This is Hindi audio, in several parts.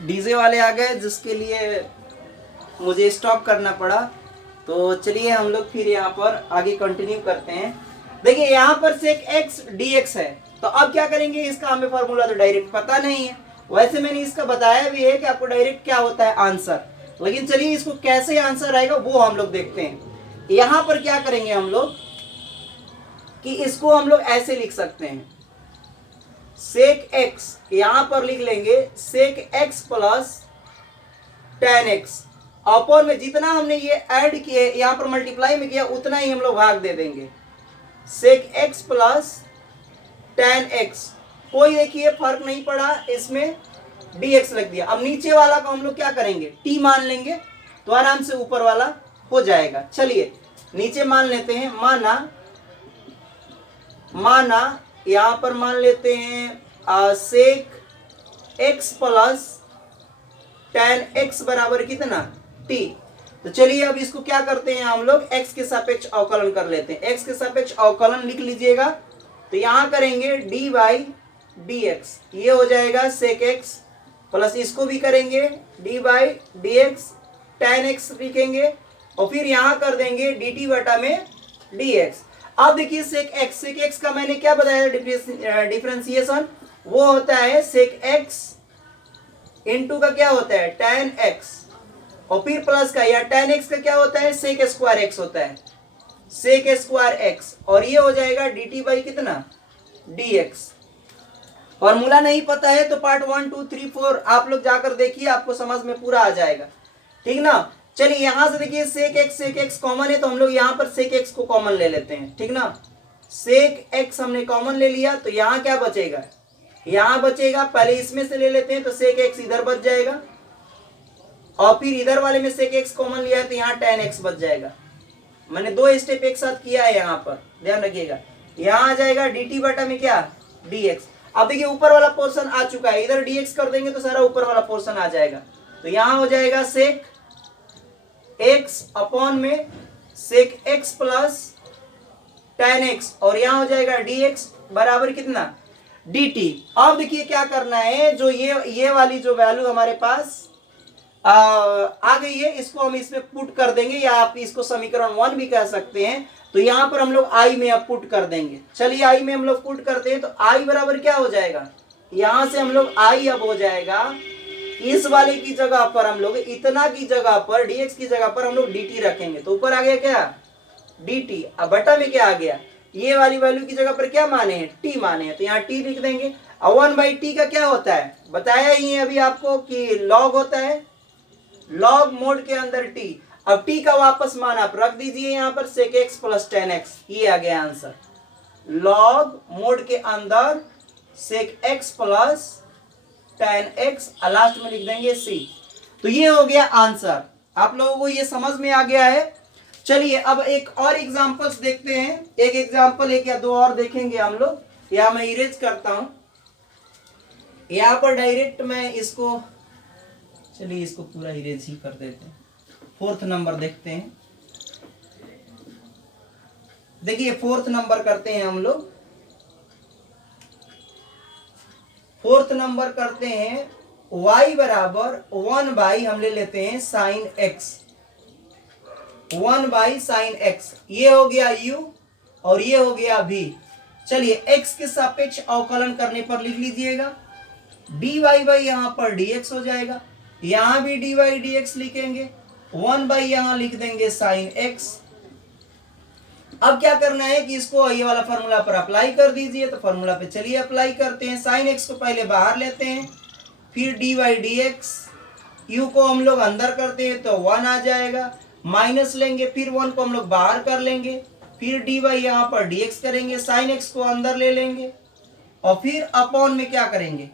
डीजे वाले आ गए जिसके लिए मुझे स्टॉप करना पड़ा। तो चलिए हम लोग फिर यहाँ पर आगे कंटिन्यू करते हैं। देखिए यहाँ पर सेक एक्स डी एक्स है, तो अब क्या करेंगे, इसका हमें फॉर्मूला तो डायरेक्ट पता नहीं है। वैसे मैंने इसका बताया भी है कि आपको डायरेक्ट क्या होता है आंसर, लेकिन चलिए इसको कैसे आंसर आएगा वो हम लोग देखते हैं। यहाँ पर क्या करेंगे हम लोग कि इसको हम लोग ऐसे लिख सकते हैं, सेक एक्स यहां पर लिख लेंगे sec x plus tan x, upon में जितना हमने ये ऐड किए यहां पर मल्टीप्लाई में किया उतना ही हम लोग भाग दे देंगे, sec x plus tan x. कोई देखिए फर्क नहीं पड़ा, इसमें dx लग दिया। अब नीचे वाला को हम लोग क्या करेंगे, t मान लेंगे तो आराम से ऊपर वाला हो जाएगा। चलिए नीचे मान लेते हैं, माना यहां पर मान लेते हैं sec x plus tan x बराबर कितना, t। तो चलिए अब इसको क्या करते हैं हम लोग, x के सापेक्ष अवकलन कर लेते हैं। x के सापेक्ष अवकलन लिख लीजिएगा, तो यहां करेंगे dy dx, ये हो जाएगा सेक x प्लस इसको भी करेंगे dy dx, tan x लिखेंगे और फिर यहां कर देंगे dt बटा में dx। अब देखिए सेक एक्स का मैंने क्या बताया डिफरेंशिएशन, वो होता है सेक एक्स इंटू का क्या होता है tan x, और फिर प्लस का या tan x का क्या होता है सेक स्क्वायर एक्स होता है, सेक स्क्वायर एक्स, और ये हो जाएगा dt बाई कितना dx। फॉर्मूला नहीं पता है तो पार्ट 1 2 3 4 आप लोग जाकर देखिए, आपको समझ में पूरा आ जाएगा, ठीक ना। चलिए यहां से देखिए सेक एक्स कॉमन है तो हम लोग यहां पर सेक एक्स को कॉमन ले लेते हैं, ठीक ना। सेक एक्स हमने कॉमन ले लिया तो यहां क्या बचेगा, यहां बचेगा, पहले इसमें से ले लेते हैं तो सेक एक्स इधर बच जाएगा, और फिर इधर वाले में सेक एक्स कॉमन लिया है तो यहाँ tan x बच जाएगा। मैंने दो स्टेप एक साथ किया है, यहाँ पर ध्यान रखिएगा। यहाँ आ जाएगा dt बटा में क्या dx। अब देखिए ऊपर वाला पोर्शन आ चुका है, इधर dx कर देंगे तो सारा ऊपर वाला पोर्शन आ जाएगा, तो यहाँ हो जाएगा सेक x अपॉन में सेक x प्लस tan x, और यहाँ हो जाएगा dx बराबर कितना dt। अब देखिए क्या करना है, जो ये वाली जो वैल्यू हमारे पास आ गई है, इसको हम इसमें पुट कर देंगे, या आप इसको समीकरण 1 भी कह सकते हैं। तो यहां पर हम लोग i में अब पुट कर देंगे। चलिए i में हम लोग पुट करते हैं तो i बराबर क्या हो जाएगा, यहां से हम लोग i अब हो जाएगा, इस वाले की जगह पर हम लोग इतना की जगह पर dx की जगह पर हम लोग dt रखेंगे, तो ऊपर आ गया क्या dt, अब बटा में क्या आ गया, ये वाली वैल्यू की जगह पर क्या माने हैं t माने हैं, तो यहाँ t लिख देंगे। अब 1/t का क्या होता है बताया ही है अभी आपको कि log होता है, लॉग मोड के अंदर t। अब t का वापस मान आप रख दीजिए यहाँ पर sec x plus tan x, ये आ गया आंसर, लॉग मोड के अंदर sec x plus tan x, last में लिख देंगे c। तो ये हो गया आंसर, आप लोगों को ये समझ में आ गया है। चलिए अब एक और एग्जांपल्स देखते हैं, एक एग्जांपल एक या दो और देखेंगे हम लोग। या मैं इरेज करता हूं यहाँ पर डायरेक्ट, मैं इसको चलिए इसको पूरा इरेज ही कर देते हैं। 4th नंबर देखते हैं, देखिए 4th नंबर करते हैं हम लोग। 4th नंबर करते हैं y बराबर 1 बाई हम ले लेते हैं sine x, 1 by sine x, ये हो गया u और ये हो गया v। चलिए x के सापेक्ष अवकलन करने पर लिख लीजिएगा, dy बाई यहाँ पर dx हो जाएगा, यहां भी dy dx लिखेंगे, 1 बाई यहां लिख देंगे साइन x। अब क्या करना है कि इसको ये वाला फॉर्मूला पर अप्लाई कर दीजिए, तो फॉर्मूला पे चलिए अप्लाई करते हैं। साइन x को पहले बाहर लेते हैं, फिर dy dx, u को हम लोग अंदर करते हैं तो 1 आ जाएगा, माइनस लेंगे, फिर 1 को हम लोग बाहर कर लेंगे, फिर dy यहाँ पर dx करेंगे, साइन x को अंदर ले लेंगे, और फिर अपॉन में क्या करेंगे,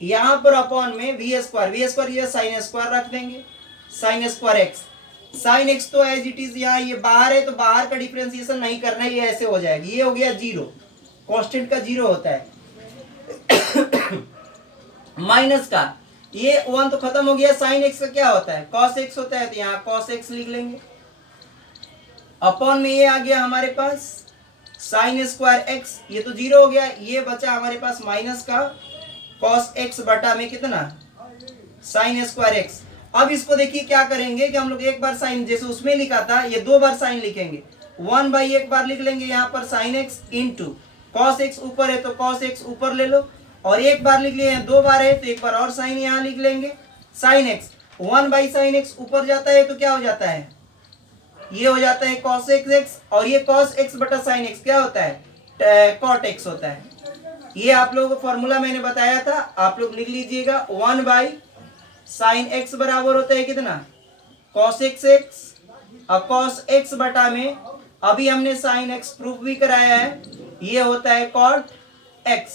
यहां पर अपॉन में वी स्क्वायर ये साइन स्क्वायर रख देंगे, sine square x, sine x तो एज इट इज यहाँ ये बाहर है तो बाहर का डिफरेंशिएशन नहीं करना है, ये ऐसे हो जाएगी, ये हो गया 0, कांस्टेंट का 0 होता है माइनस का ये 1 तो खत्म हो गया, साइन एक्स का क्या होता है कॉस एक्स होता है, तो यहाँ कॉस एक्स लिख लेंगे, अपॉन में ये आ गया हमारे पास साइन स्क्वायर एक्स, ये तो 0 हो गया, ये बचा हमारे पास माइनस का कॉस एक्स बटा में कितना साइन स्क्वायर एक्स। अब इसको देखिए क्या करेंगे कि हम लोग एक बार साइन जैसे उसमें लिखा था ये दो बार साइन लिखेंगे, 1 एक बार लिख लेंगे यहाँ पर sine x into cos x ऊपर है तो कॉस एक्स ऊपर ले लो, और एक बार लिख लिए दो बार है तो एक बार और साइन यहाँ लिख लेंगे साइन एक्स। 1/sin x ऊपर जाता है तो क्या हो जाता है, ये हो जाता है cos x, और ये cos x बटा sin x क्या होता है cot x होता है। ये आप लोगों को फॉर्मूला मैंने बताया था, आप लोग लिख लीजिएगा। 1/sin x बराबर होता है कितना, cos x और cos x बटा में अभी हमने sin x प्रूफ भी कराया है, ये होता है cot x।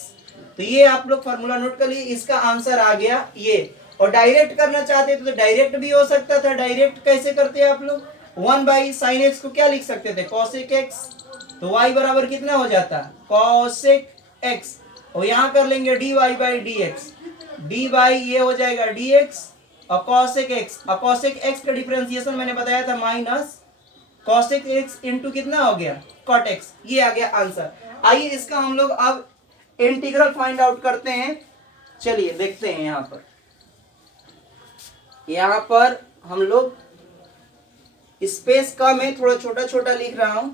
तो ये आप लोग फॉर्मूला नोट कर लीजिए, इसका आंसर आ गया ये। और डायरेक्ट करना चाहते थे तो डायरेक्ट भी हो सकता था। डायरेक्ट कैसे करते हैं आप लोग, 1/sin x को क्या लिख सकते थे cosec x, तो y बराबर कितना हो जाता cosec x, और यहाँ कर लेंगे dy/dx, dy ये हो जाएगा dx और cosec x, और cosec x का डिफरेंशिएशन मैंने बताया था माइनस cosec x इंटू कितना हो गया cot x, ये आ गया आंसर। आइए इसका हम लोग अब इंटीग्रल फाइंड आउट करते हैं। चलिए देखते हैं, यहाँ पर हम लोग स्पेस कम है, थोड़ा छोटा छोटा लिख रहा हूं।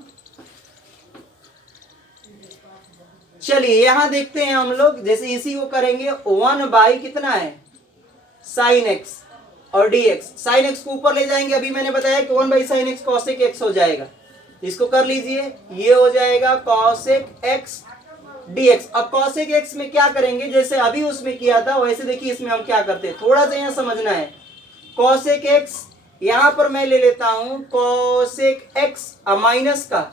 चलिए यहाँ देखते हैं हम लोग, जैसे इसी को करेंगे 1 कितना है साइन एक्स और dx, साइन एक्स को ऊपर ले जाएंगे, अभी मैंने बताया कि 1/sin x cosec x हो जाएगा, इसको कर लीजिए, ये हो जाएगा cosec x dx। अब cosec x में क्या करेंगे, जैसे अभी उसमें किया था वैसे देखिए इसमें हम क्या करते हैं, थोड़ा सा यहाँ समझना है। cosec x यहां पर मैं ले लेता हूं cosec x माइनस का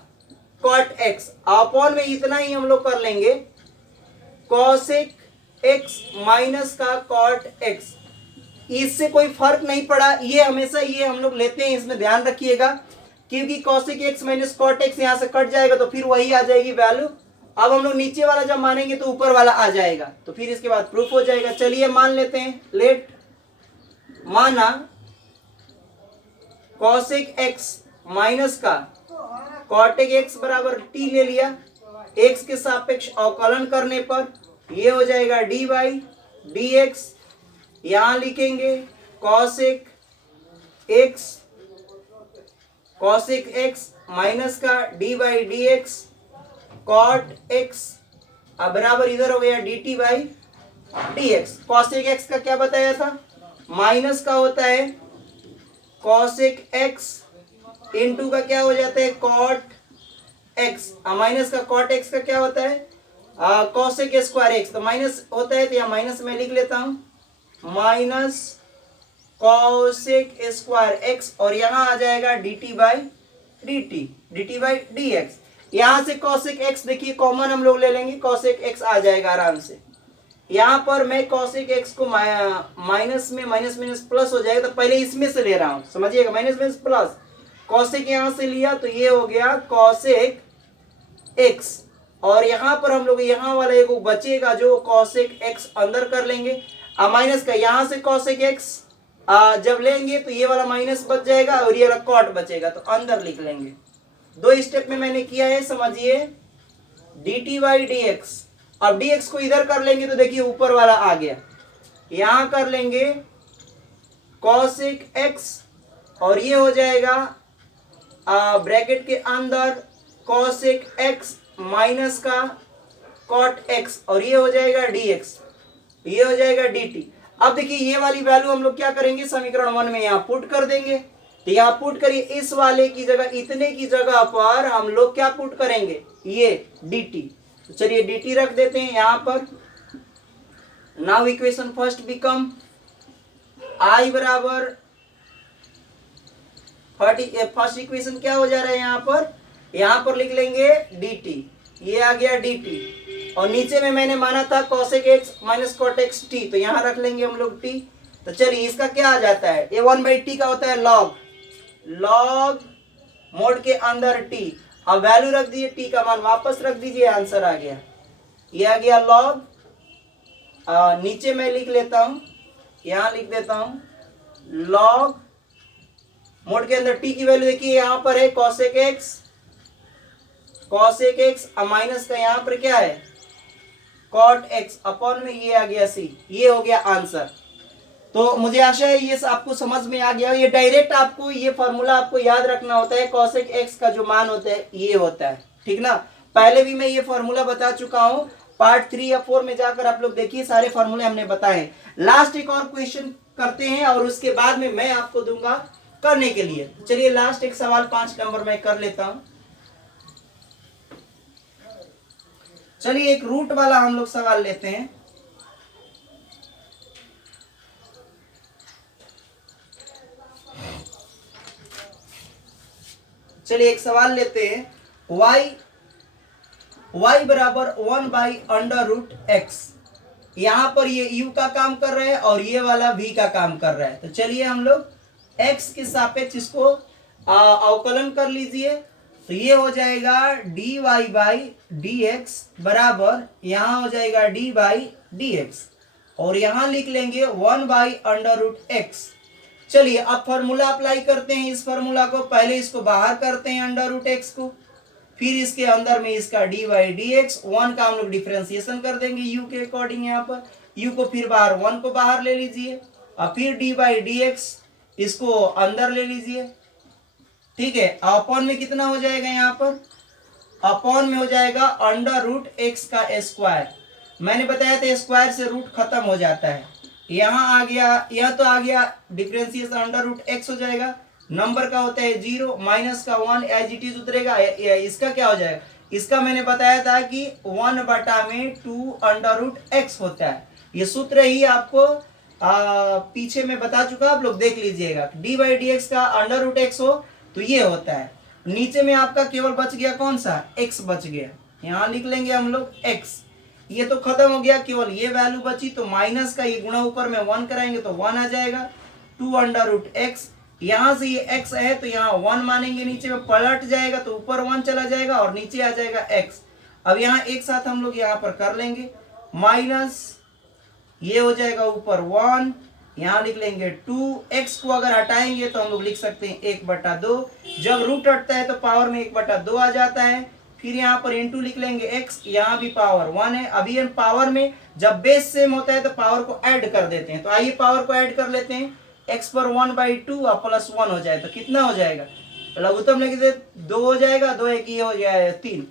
cot x, अपॉन में इतना ही हम लोग कर लेंगे cosec x माइनस का cot x। इससे कोई फर्क नहीं पड़ा, ये हमेशा ये हम लोग लेते हैं, इसमें ध्यान रखिएगा, क्योंकि cosec x minus cot x यहां से कट जाएगा तो फिर वही आ जाएगी वैल्यू। अब हम लोग नीचे वाला जब मानेंगे तो ऊपर वाला आ जाएगा, तो फिर इसके बाद प्रूफ हो जाएगा। चलिए मान लेते हैं, लेट माना cosec x माइनस का cotec x बराबर t ले लिया, x के सापेक्ष अवकलन करने पर ये हो जाएगा dy/dx, यहां लिखेंगे cosec x माइनस का dy/dx cot x अब बराबर इधर हो गया dt/dx। cosec x का क्या बताया था, माइनस का होता है cosec x इंटू का क्या हो जाता है cot x, माइनस का cot x का क्या होता है cosec स्क्वायर x, तो माइनस होता है तो यहाँ माइनस में लिख लेता हूं माइनस cosec स्क्वायर x, और यहाँ आ जाएगा dt/dx। यहाँ से cosec x देखिए कॉमन हम लोग ले लेंगे, cosec x आ जाएगा आराम से। यहाँ पर मैं cosec x को माइनस में माइनस माइनस प्लस हो जाएगा, तो पहले इसमें से ले रहा हूं, समझिएगा, माइनस माइनस प्लस, cosec यहाँ से लिया तो ये हो गया cosec x, और यहाँ पर हम लोग यहाँ वाला एक बचेगा जो cosec x अंदर कर लेंगे, माइनस का यहाँ से cosec x जब लेंगे तो ये वाला माइनस बच जाएगा और ये वाला cot बचेगा, तो अंदर लिख लेंगे। दो स्टेप में मैंने किया है, समझिए, dt/dx। अब dx को इधर कर लेंगे तो देखिए ऊपर वाला आ गया, यहां कर लेंगे cosec x, और ये हो जाएगा ब्रैकेट के अंदर cosec x माइनस का cot x, और ये हो जाएगा dx, ये हो जाएगा dt। अब देखिए ये वाली वैल्यू हम लोग क्या करेंगे, समीकरण 1 में यहाँ पुट कर देंगे, तो यहाँ पुट करिए, इस वाले की जगह इतने की जगह पर हम लोग क्या पुट करेंगे, ये dt। तो चलिए dt रख देते हैं यहाँ पर। Now equation first become I बराबर 40, फर्स्ट इक्वेशन क्या हो जा रहा है यहाँ पर लिख लेंगे dt, ये आ गया dt, और नीचे में मैंने माना था cosec x minus cot x t, तो यहाँ रख लेंगे हम लोग t। तो चलिए इसका क्या आ जाता है, ये 1/t का होता है log मोड के अंदर t, अब वैल्यू रख दीजिए, t का मान वापस रख दीजिए, आंसर आ गया, ये आ गया log। नीचे मैं लिख लेता हूं, यहां लिख देता हूं log मोड के अंदर t की वैल्यू देखिए यहां पर है cosec x माइनस का यहां पर क्या है cot x, अपॉन में ये आ गया c, ये हो गया आंसर। तो मुझे आशा है ये आपको समझ में आ गया। ये डायरेक्ट आपको ये फॉर्मूला आपको याद रखना होता है, cosec x का जो मान होता है ये होता है, ठीक ना। पहले भी मैं ये फॉर्मूला बता चुका हूँ, पार्ट 3 या 4 में जाकर आप लोग देखिए, सारे फॉर्मूले हमने बताए। लास्ट एक और क्वेश्चन करते हैं और उसके बाद में मैं आपको दूंगा करने के लिए। चलिए लास्ट एक सवाल 5 नंबर में कर लेता हूं। चलिए एक रूट वाला हम लोग सवाल लेते हैं। चलिए एक सवाल लेते हैं, y बराबर 1/√x। यहां पर ये u का काम कर रहा है और ये वाला v का काम कर रहा है। तो चलिए हम लोग x के सापेक्ष इसको अवकलन कर लीजिए। तो ये हो जाएगा dy/dx बराबर, यहां हो जाएगा d/dx और यहां लिख लेंगे 1/√x। चलिए अब फॉर्मूला अप्लाई करते हैं इस फॉर्मूला को। पहले इसको बाहर करते हैं √x को, फिर इसके अंदर में इसका dy/dx, 1 का हम लोग डिफरेंशिएशन कर देंगे u के अकॉर्डिंग। यहाँ पर u को फिर बाहर 1 को बाहर ले लीजिए और फिर dy/dx इसको अंदर ले लीजिए, ठीक है। अपॉन में कितना हो जाएगा, यहाँ पर अपॉन में हो जाएगा √x का स्क्वायर। मैंने बताया था स्क्वायर से रूट खत्म हो जाता है। यहाँ आ गया, यह तो आ गया डिफरेंशिएशन √x हो जाएगा। नंबर का होता है 0, माइनस का 1 एज इट इज उतरेगा। इसका क्या हो जाएगा, इसका मैंने बताया था कि 1/2 √x होता है। ये सूत्र ही आपको पीछे में बता चुका, आप लोग देख लीजिएगा। dy/dx का √x हो तो ये होता है। नीचे में आपका केवल बच गया कौन सा, x बच गया। यहाँ लिख लेंगे हम लोग x। ये तो खत्म हो गया, केवल ये वैल्यू बची। तो माइनस का ये गुणा ऊपर में 1 कराएंगे तो 1 आ जाएगा, 2/√x। यहाँ से ये x है तो यहाँ 1 मानेंगे, नीचे में पलट जाएगा तो ऊपर 1 चला जाएगा और नीचे आ जाएगा x। अब यहाँ एक साथ हम लोग यहाँ पर कर लेंगे, माइनस ये हो जाएगा ऊपर 1, यहाँ लिख लेंगे 2। x को अगर हटाएंगे तो हम लोग लिख सकते हैं 1/2। जब रूट हटता है तो पावर में 1/2 आ जाता है। फिर यहाँ पर इंटू लिख लेंगे x, यहाँ भी पावर 1 है। अभी इन पावर में जब बेस सेम होता है तो पावर को ऐड कर देते हैं। तो आइए पावर को ऐड कर लेते हैं। x पर 1/2 और प्लस 1 हो जाए तो कितना हो जाएगा, लघुत्तम लिख 2 हो जाएगा, 2 एक ये हो जाएगा 3,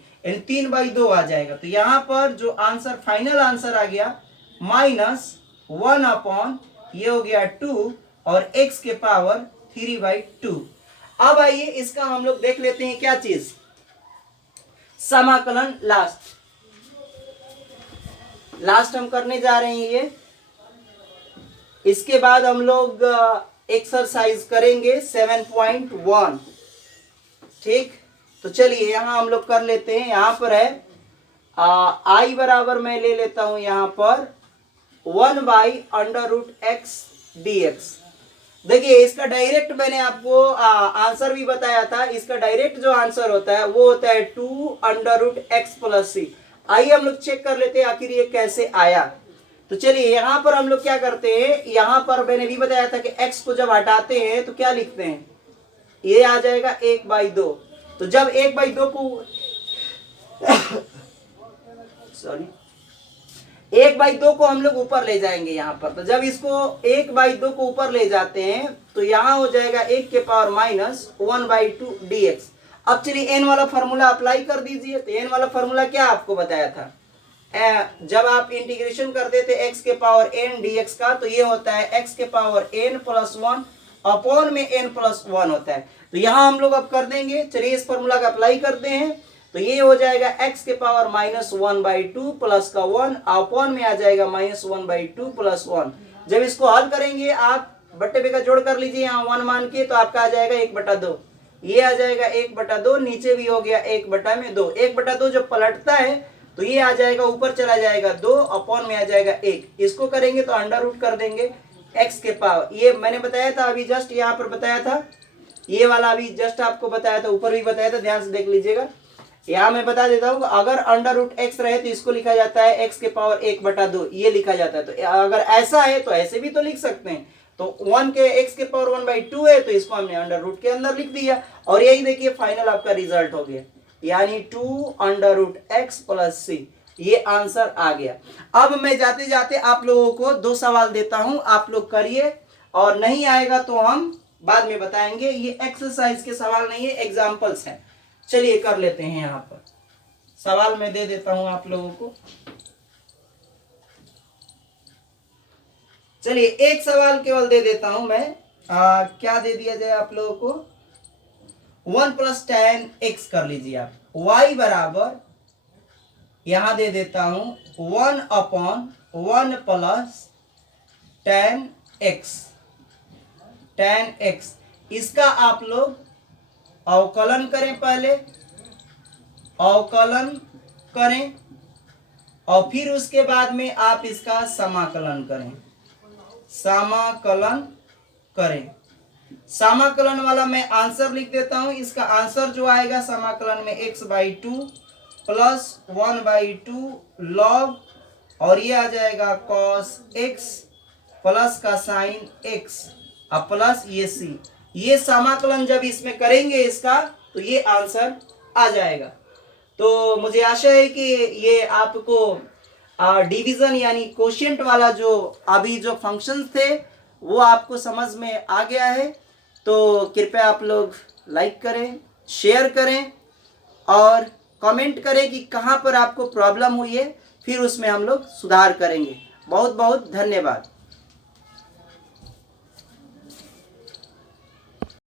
3/2 आ जाएगा। तो यहाँ पर जो आंसर फाइनल आंसर आ गया -1 ये हो गया 2 और x के पावर 3/2। अब आइए इसका हम लोग देख लेते हैं क्या चीज, समाकलन। लास्ट हम करने जा रहे हैं ये। इसके बाद हम लोग एक्सरसाइज करेंगे 7.1, ठीक। तो चलिए यहाँ हम लोग कर लेते हैं। यहाँ पर है i बराबर मैं ले लेता हूं यहाँ पर 1/√x dx। देखिए इसका डायरेक्ट मैंने आपको आंसर भी बताया था। इसका डायरेक्ट जो आंसर होता है वो होता है 2√x + c। आइए हम लोग चेक कर लेते हैं आखिर ये कैसे आया। तो चलिए यहाँ पर हम लोग क्या करते हैं, यहाँ पर मैंने भी बताया था कि x को जब हटाते हैं तो क्या लिखते हैं, ये आ जाएगा 1/2। तो जब 1/2 को सॉरी 1/2 को हम लोग ऊपर ले जाएंगे यहाँ पर। तो जब इसको 1/2 को ऊपर ले जाते हैं तो यहाँ हो जाएगा 1 के पावर -1/2 dx। अब चलिए n वाला फॉर्मूला अप्लाई कर दीजिए। तो n वाला फॉर्मूला क्या आपको बताया था, जब आप इंटीग्रेशन करते थे x के पावर n dx का, तो ये होता है x के पावर n + 1 अपॉन में n + 1 होता है। तो यहाँ हम लोग अब कर देंगे। चलिए इस फॉर्मूला का अप्लाई करते हैं। तो ये हो जाएगा x के पावर -1/2 प्लस का 1 अपॉन में आ जाएगा -1/2 + 1। जब इसको हल करेंगे आप बट्टे पे का जोड़ कर लीजिए यहाँ 1 मान के, तो आपका आ जाएगा 1/2। ये आ जाएगा 1/2, नीचे भी हो गया 1/2। 1/2 जब पलटता है तो ये आ जाएगा ऊपर चला जाएगा 2 अपॉन में आ जाएगा 1। इसको करेंगे तो अंडर रूट कर देंगे x के पावर। ये मैंने बताया था अभी जस्ट यहाँ पर बताया था, ये वाला अभी जस्ट आपको बताया था, ऊपर भी बताया था, ध्यान से देख लीजिएगा। यहाँ मैं बता देता हूँ, अगर √x रहे तो इसको लिखा जाता है x के पावर 1/2, ये लिखा जाता है। तो अगर ऐसा है तो ऐसे भी तो लिख सकते हैं। तो 1 के x के पावर 1/2 है तो इसको हमने अंडर रूट के अंदर लिख दिया और यही देखिए फाइनल आपका रिजल्ट हो गया, यानी 2√x + c। ये आंसर आ गया। अब मैं जाते जाते आप लोगों को 2 सवाल देता हूं, आप लोग करिए, और नहीं आएगा तो हम बाद में बताएंगे। ये एक्सरसाइज के सवाल नहीं है, एग्जाम्पल्स हैं। चलिए कर लेते हैं। यहाँ पर सवाल मैं दे देता हूं आप लोगों को। चलिए एक सवाल केवल दे देता हूं मैं। क्या दे दिया जाए आप लोगों को? 1 + tan x कर लीजिए आप। y बराबर यहां दे देता हूं 1/1 + tan x। tan x इसका आप लोग अवकलन करें, पहले अवकलन करें और फिर उसके बाद में आप इसका समाकलन करें। समाकलन करें। समाकलन वाला मैं आंसर लिख देता हूं। इसका आंसर जो आएगा समाकलन में x/2 + 1/2 log, और ये आ जाएगा cos x प्लस का sin x और प्लस ये c। ये समाकलन जब इसमें करेंगे इसका, तो ये आंसर आ जाएगा। तो मुझे आशा है कि ये आपको डिवीजन यानी कोशिएंट वाला जो अभी जो फंक्शंस थे वो आपको समझ में आ गया है। तो कृपया आप लोग लाइक करें, शेयर करें और कमेंट करें कि कहाँ पर आपको प्रॉब्लम हुई है, फिर उसमें हम लोग सुधार करेंगे। बहुत बहुत धन्यवाद।